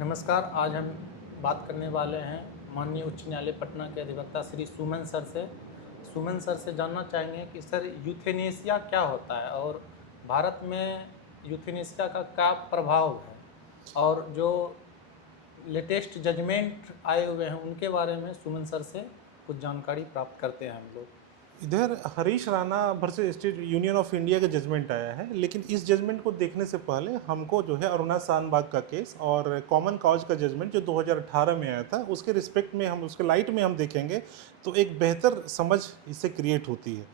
नमस्कार। आज हम बात करने वाले हैं माननीय उच्च न्यायालय पटना के अधिवक्ता श्री सुमन सर से। सुमन सर से जानना चाहेंगे कि सर यूथेनेसिया क्या होता है और भारत में यूथेनेसिया का क्या प्रभाव है, और जो लेटेस्ट जजमेंट आए हुए हैं उनके बारे में सुमन सर से कुछ जानकारी प्राप्त करते हैं हम लोग। इधर Harish Rana versus state union of India का जजमेंट आया है, लेकिन इस जजमेंट को देखने से पहले हमको जो है अरुणा शानबाग का केस और कॉमन कॉज का जजमेंट जो 2018 में आया था उसके रिस्पेक्ट में हम उसके लाइट में हम देखेंगे तो एक बेहतर समझ इससे क्रिएट होती है।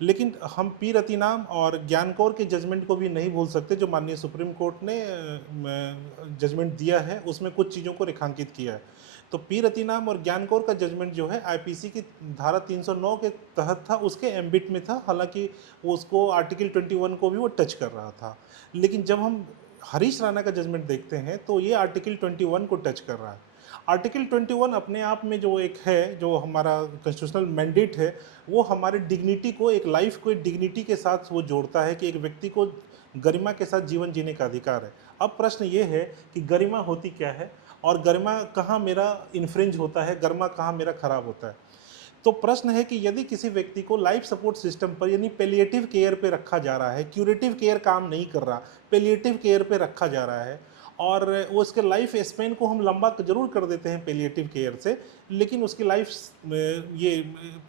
लेकिन हम पी रतिनाम और ज्ञान कौर के जजमेंट को भी नहीं भूल सकते जो माननीय सुप्रीम कोर्ट ने जजमेंट दिया है, उसमें कुछ चीज़ों को रेखांकित किया है। तो पी रतिनाम और ज्ञान कौर का जजमेंट जो है आईपीसी की धारा 309 के तहत था, उसके एम्बिट में था, हालांकि वो उसको आर्टिकल 21 को भी वो टच कर रहा था। लेकिन जब हम हरीश राणा का जजमेंट देखते हैं तो ये आर्टिकल 21 को टच कर रहा है। आर्टिकल 21 अपने आप में जो एक है, जो हमारा कॉन्स्टिट्यूशनल मैंडेट है, वो हमारे डिग्निटी को, एक लाइफ को एक डिग्निटी के साथ वो जोड़ता है कि एक व्यक्ति को गरिमा के साथ जीवन जीने का अधिकार है। अब प्रश्न ये है कि गरिमा होती क्या है और गरिमा कहाँ मेरा इन्फ्रिंज होता है, गरिमा कहाँ मेरा खराब होता है। तो प्रश्न है कि यदि किसी व्यक्ति को लाइफ सपोर्ट सिस्टम पर यानी पेलिएटिव केयर पे रखा जा रहा है, क्यूरेटिव केयर काम नहीं कर रहा, पेलिएटिव केयर पे रखा जा रहा है, और वो उसके लाइफ स्पेन को हम लंबा जरूर कर देते हैं पेलिएटिव केयर से, लेकिन उसकी लाइफ ये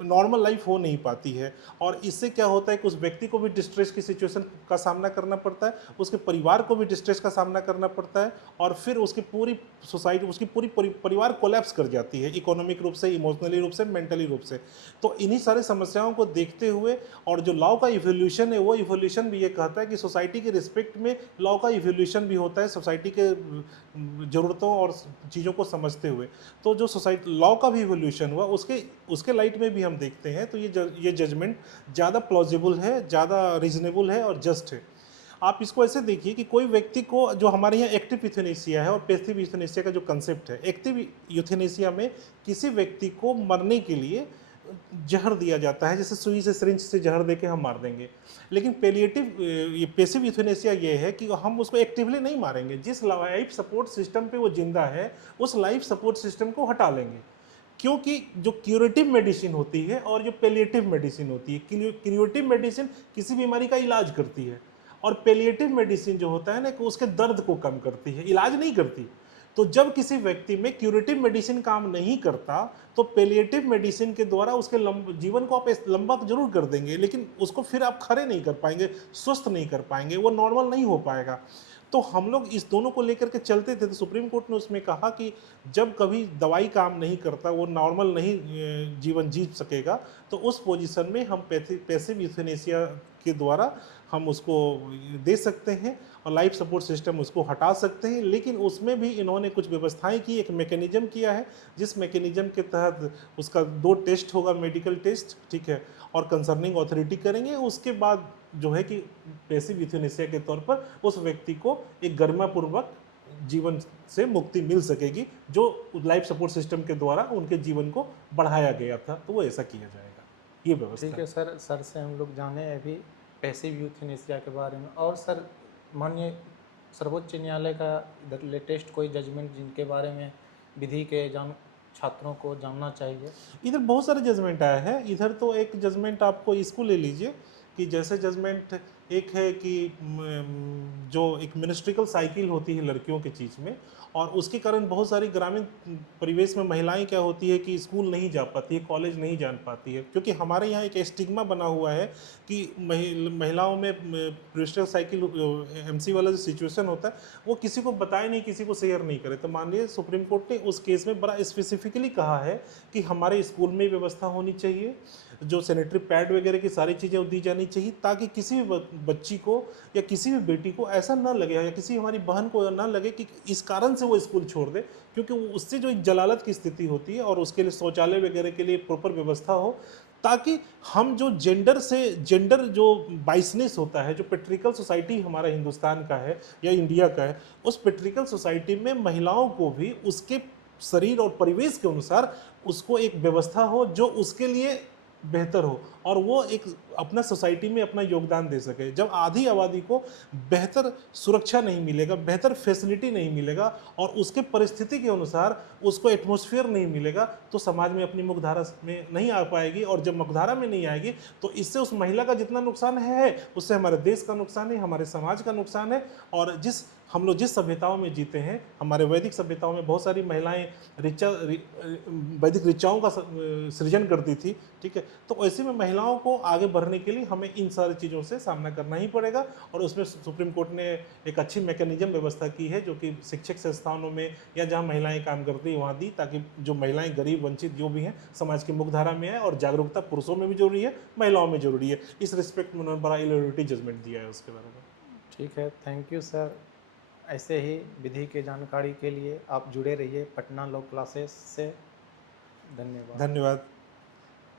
नॉर्मल लाइफ हो नहीं पाती है। और इससे क्या होता है कि उस व्यक्ति को भी डिस्ट्रेस की सिचुएशन का सामना करना पड़ता है, उसके परिवार को भी डिस्ट्रेस का सामना करना पड़ता है, और फिर उसकी पूरी सोसाइटी, उसकी पूरी परिवार कोलैप्स कर जाती है, इकोनॉमिक रूप से, इमोशनली रूप से, मेंटली रूप से। तो इन्हीं सारी समस्याओं को देखते हुए, और जो लॉ का इवोल्यूशन है वो इवोल्यूशन भी ये कहता है कि सोसाइटी के रिस्पेक्ट में लॉ का इवोल्यूशन भी होता है, सोसाइटी के ज़रूरतों और चीज़ों को समझते हुए। तो जो सोसाइटी लॉ का भी इवोल्यूशन हुआ उसके उसके लाइट में भी हम देखते हैं, तो ये जजमेंट ज़्यादा प्लॉजिबल है, ज़्यादा रीजनेबल है और जस्ट है। आप इसको ऐसे देखिए कि कोई व्यक्ति को, जो हमारे यहाँ एक्टिव यूथेनेसिया है और पैसिव यूथेनेसिया का जो कंसेप्ट है, एक्टिव यूथेनेसिया में किसी व्यक्ति को मरने के लिए जहर दिया जाता है, जैसे सुई से, सिरिंज से जहर देके हम मार देंगे। लेकिन पेलिएटिव, ये पैसिव यूथेनेसिया ये है कि हम उसको एक्टिवली नहीं मारेंगे, जिस लाइफ सपोर्ट सिस्टम पे वो जिंदा है उस लाइफ सपोर्ट सिस्टम को हटा लेंगे। क्योंकि जो क्यूरेटिव मेडिसिन होती है और जो पेलिएटिव मेडिसिन होती है, क्यूरेटिव मेडिसिन किसी बीमारी का इलाज करती है, और पेलिएटिव मेडिसिन जो होता है ना कि उसके दर्द को कम करती है, इलाज नहीं करती। तो जब किसी व्यक्ति में क्यूरेटिव मेडिसिन काम नहीं करता तो पेलिएटिव मेडिसिन के द्वारा उसके जीवन को आप लंबा तो जरूर कर देंगे, लेकिन उसको फिर आप खड़े नहीं कर पाएंगे, स्वस्थ नहीं कर पाएंगे, वो नॉर्मल नहीं हो पाएगा। तो हम लोग इस दोनों को लेकर के चलते थे, तो सुप्रीम कोर्ट ने उसमें कहा कि जब कभी दवाई काम नहीं करता, वो नॉर्मल नहीं जीवन जी सकेगा, तो उस पोजीशन में हम पैसिव यूथेनेसिया के द्वारा हम उसको दे सकते हैं और लाइफ सपोर्ट सिस्टम उसको हटा सकते हैं। लेकिन उसमें भी इन्होंने कुछ व्यवस्थाएं की, एक मैकेनिज्म किया है, जिस मैकेनिज्म के तहत उसका 2 टेस्ट होगा, मेडिकल टेस्ट, ठीक है, और कंसर्निंग अथॉरिटी करेंगे। उसके बाद जो है कि पैसिव यूथेनेसिया के तौर पर उस व्यक्ति को एक गरिमापूर्वक जीवन से मुक्ति मिल सकेगी, जो लाइफ सपोर्ट सिस्टम के द्वारा उनके जीवन को बढ़ाया गया था, तो वो ऐसा किया जाएगा, ये व्यवस्था। ठीक है सर, सर से हम लोग जाने अभी पैसिव यूथेनेसिया के बारे में। और सर, माननीय सर्वोच्च न्यायालय का इधर लेटेस्ट कोई जजमेंट जिनके बारे में विधि के छात्रों को जानना चाहिए। इधर बहुत सारे जजमेंट आया है। इधर तो एक जजमेंट आपको इसको ले लीजिए कि जैसे जजमेंट एक है कि जो एक मिनिस्ट्रिकल साइकिल होती है लड़कियों के चीज़ में, और उसके कारण बहुत सारी ग्रामीण परिवेश में महिलाएं क्या होती है कि स्कूल नहीं जा पाती है, कॉलेज नहीं जा पाती है, क्योंकि हमारे यहाँ एक स्टिग्मा बना हुआ है कि महिलाओं में मिनिस्ट्रियल साइकिल एमसी वाला जो सिचुएशन होता है वो किसी को बताए नहीं, किसी को शेयर नहीं करे। तो माननीय सुप्रीम कोर्ट ने उस केस में बड़ा स्पेसिफिकली कहा है कि हमारे स्कूल में व्यवस्था होनी चाहिए, जो सैनिटरी पैड वगैरह की सारी चीज़ें दी जानी चाहिए, ताकि किसी भी बच्ची को या किसी भी बेटी को ऐसा ना लगे, या किसी हमारी बहन को ना लगे कि इस कारण से वो स्कूल छोड़ दे, क्योंकि उससे जो एक जलालत की स्थिति होती है, और उसके लिए शौचालय वगैरह के लिए प्रॉपर व्यवस्था हो, ताकि हम जो जेंडर जो बाइसनेस होता है, जो पेट्रिकल सोसाइटी हमारा हिंदुस्तान का है या इंडिया का है, उस पेट्रिकल सोसाइटी में महिलाओं को भी उसके शरीर और परिवेश के अनुसार उसको एक व्यवस्था हो जो उसके लिए बेहतर हो और वो एक अपना सोसाइटी में अपना योगदान दे सके। जब आधी आबादी को बेहतर सुरक्षा नहीं मिलेगा, बेहतर फैसिलिटी नहीं मिलेगा और उसके परिस्थिति के अनुसार उसको एटमॉस्फेयर नहीं मिलेगा, तो समाज में अपनी मुख्यधारा में नहीं आ पाएगी और जब मुख्यधारा में नहीं आएगी तो इससे उस महिला का जितना नुकसान है उससे हमारे देश का नुकसान है, हमारे समाज का नुकसान है। और हम लोग जिस सभ्यताओं में जीते हैं, हमारे वैदिक सभ्यताओं में बहुत सारी महिलाएं वैदिक ऋचाओं का सृजन करती थी, ठीक है। तो ऐसे में महिलाओं को आगे बढ़ने के लिए हमें इन सारी चीज़ों से सामना करना ही पड़ेगा और उसमें सुप्रीम कोर्ट ने एक अच्छी मैकेनिज्म व्यवस्था की है जो कि शिक्षक संस्थानों में या जहाँ महिलाएं काम करती है वहाँ दी, ताकि जो महिलाएं गरीब वंचित जो भी हैं समाज की मुख्यधारा में है। और जागरूकता पुरुषों में भी जरूरी है, महिलाओं में जरूरी है। इस रिस्पेक्ट में उन्होंने बड़ा इलोरेटिव जजमेंट दिया है उसके बारे में। ठीक है, थैंक यू सर। ऐसे ही विधि के जानकारी के लिए आप जुड़े रहिए पटना लॉ क्लासेस से। धन्यवाद। धन्यवाद।